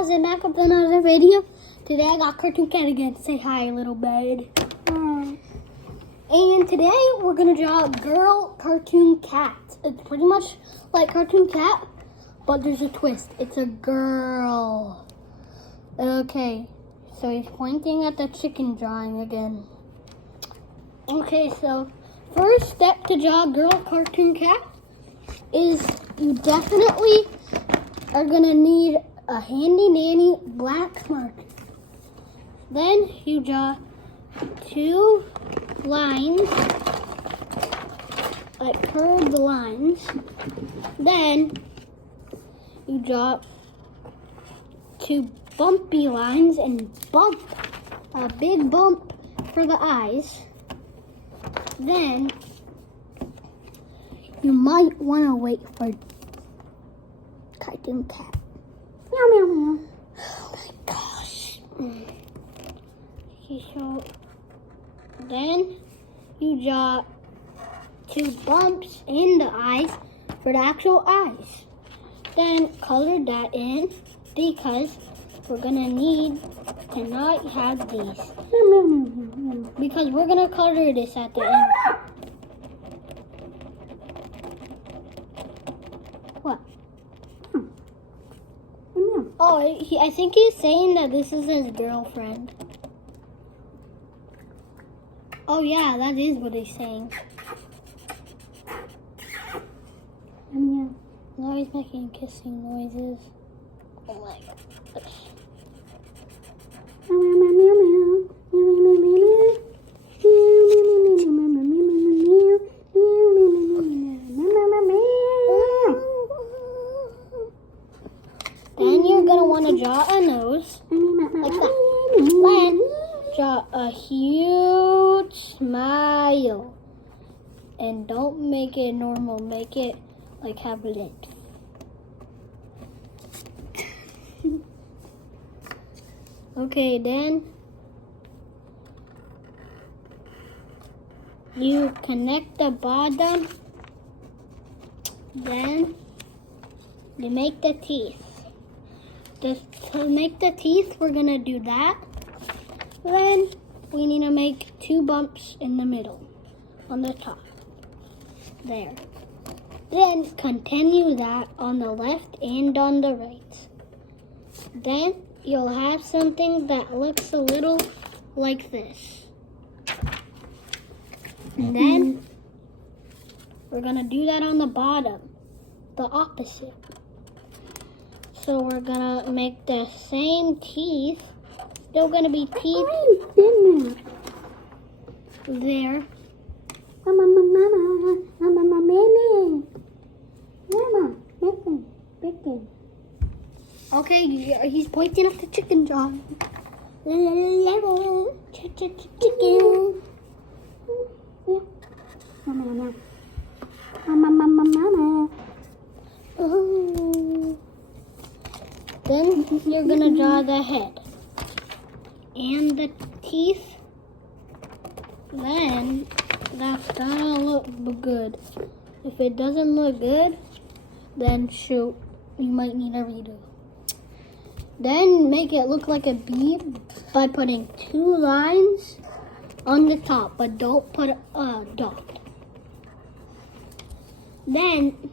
guys, I'm back with another video. Today I got Cartoon Cat again. Say hi, little bird. And today we're gonna draw a girl Cartoon Cat. It's pretty much like Cartoon Cat, but there's a twist. It's a girl. Okay, so he's pointing at the chicken drawing again. Okay, so first step to draw a girl Cartoon Cat is you definitely are gonna need a handy dandy black marker. Then you draw two lines, like curved lines. Then you draw two bumpy lines and bump, a big bump for the eyes. Then you might want to wait for Cartoon Cat. Meow, meow, meow. Oh my gosh. Okay, so then you draw two bumps in the eyes for the actual eyes. Then color that in because we're gonna need to not have these. Because we're gonna color this at the end. What? Oh, I think he's saying that this is his girlfriend. Oh yeah, that is what he's saying. Now he's making kissing noises. Oh my gosh. Then you're gonna want to draw a nose like that. Then draw a huge smile. And don't make it normal, make it like have lips. Okay, then you connect the bottom. Then you make the teeth. To make the teeth, we're gonna do that. Then we need to make two bumps in the middle, on the top. There. Then continue that on the left and on the right. Then you'll have something that looks a little like this. And then we're gonna do that on the bottom, the opposite. So we're gonna make the same teeth. Still gonna be teeth there. Okay, he's pointing at the chicken jaw. Chicken. Oh. Then you're gonna draw the head and the teeth. Then that's gonna look good. If it doesn't look good, then shoot, you might need a redo. Then make it look like a bee by putting two lines on the top, but don't put a dot. Then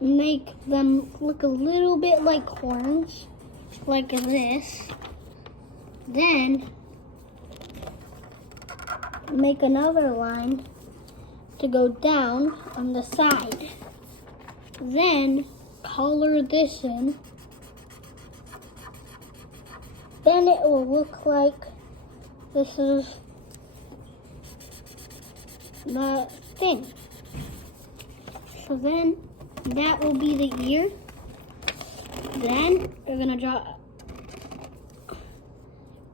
make them look a little bit like horns, like this. Then make another line to go down on the side. Then color this in. Then it will look like this is the thing. So then that will be the ear. Then we're gonna draw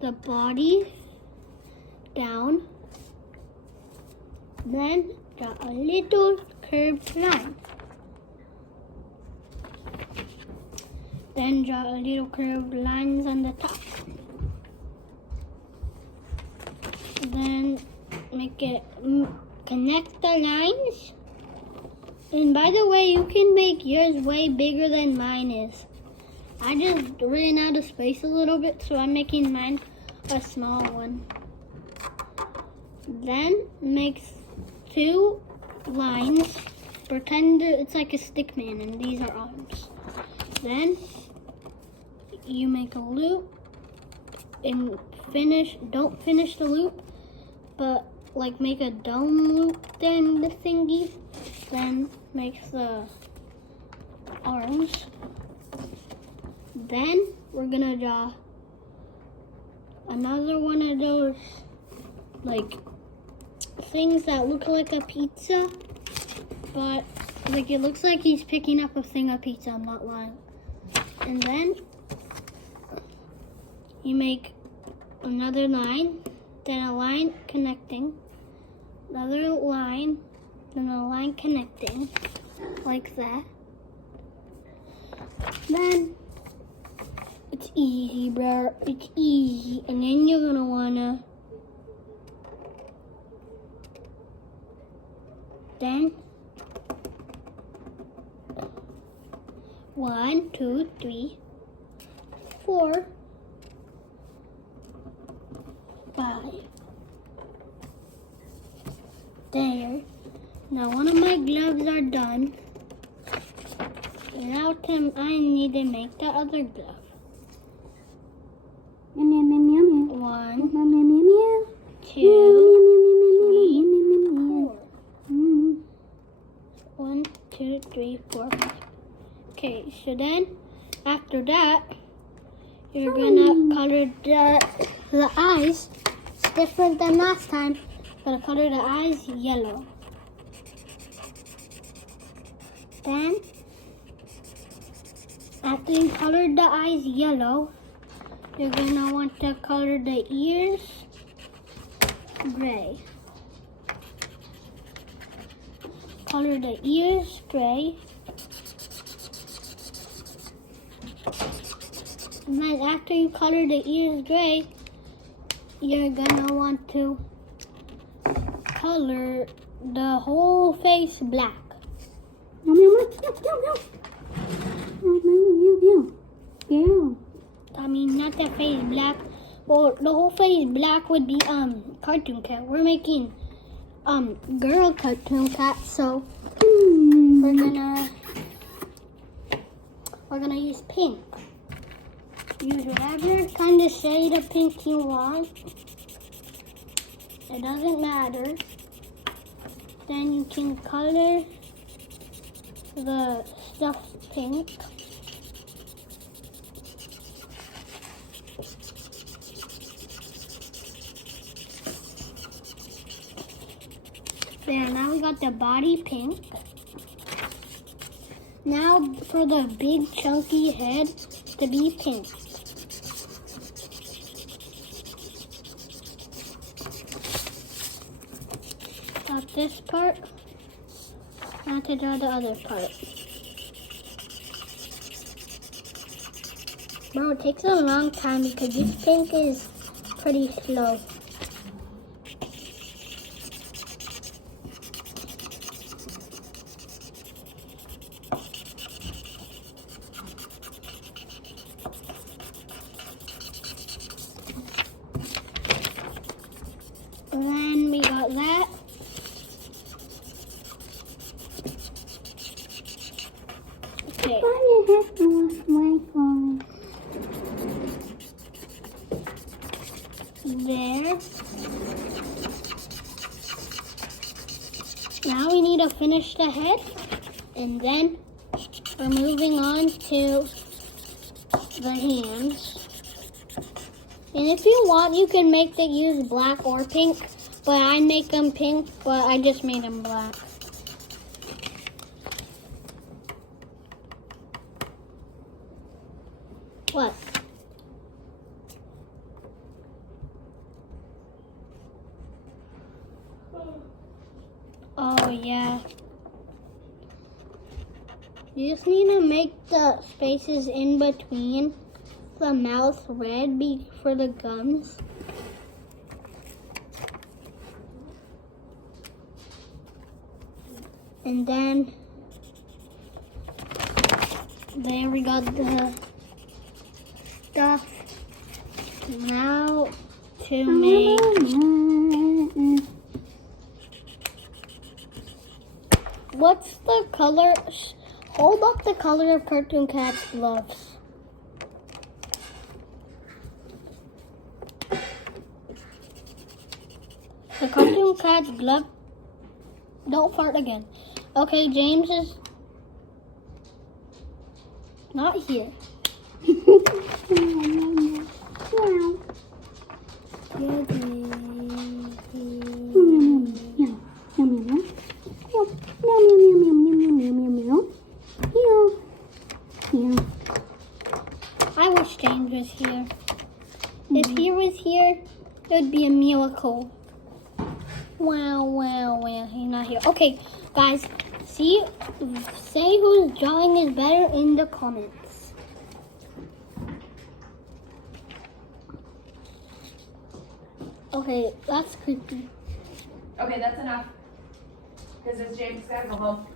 the body down. Then draw a little curved line. Then draw a little curved lines on the top. Then make it connect the lines. And by the way, you can make yours way bigger than mine is. I just ran out of space a little bit, so I'm making mine a small one. Then make 2 lines. Pretend it's like a stick man and these are arms. Then you make a loop and don't finish the loop, but like make a dome loop then the thingy. Then make the arms. Then we're gonna draw another one of those like things that look like a pizza, but like it looks like he's picking up a thing of pizza, I'm not lying. And then you make another line, then a line connecting, another line, then a line connecting, like that. Then it's easy, bro. It's easy. And then you're gonna wanna then 1, 2, 3, 4, 5. There. Now one of my gloves are done. Now Tim, I need to make the other glove. Meow, meow, meow, meow, meow. 1, Meow, meow, meow, meow. 2, Meow, meow, meow, meow, meow, meow, meow, meow, 4. meow. 1, 2, 3, 4, 5. Okay, so then after that, you're gonna color the eyes. It's different than last time. Gonna color the eyes yellow. Then, after you colored the eyes yellow, you're gonna want to color the ears gray. Color the ears gray. And then after you color the ears gray, you're gonna want to color the whole face black. Meow, meow, meow, meow, meow. Meow, meow, meow, meow. I mean, not the face black. Well, the whole face black would be cartoon cat. We're making girl cartoon cat, so we're gonna use pink. Use whatever kind of shade of pink you want. It doesn't matter. Then you can color the stuff pink. There, now we got the body pink. Now for the big chunky head to be pink. Got this part. Now to draw the other part. Bro, it takes a long time because this pink is pretty slow. And then we got that. Okay. Why you have to wash my phone? There. Now we need to finish the head, and then we're moving on to the hands. And if you want, you can make the use black or pink, but I make them pink, but I just made them black. What? Oh, yeah. You just need to make the spaces in between the mouth red for the gums. And then there we got the stuff. Now to make. What's the color? Hold up the color of Cartoon Cat's gloves. The Cartoon Cat's glove. Don't fart again. Okay, James is not here. I wish James was here. If he was here, it would be a miracle. Wow, wow, wow. He's not here. Okay, guys, say whose drawing is better in the comments. Okay, that's creepy. Okay, that's enough. Because James got to go home.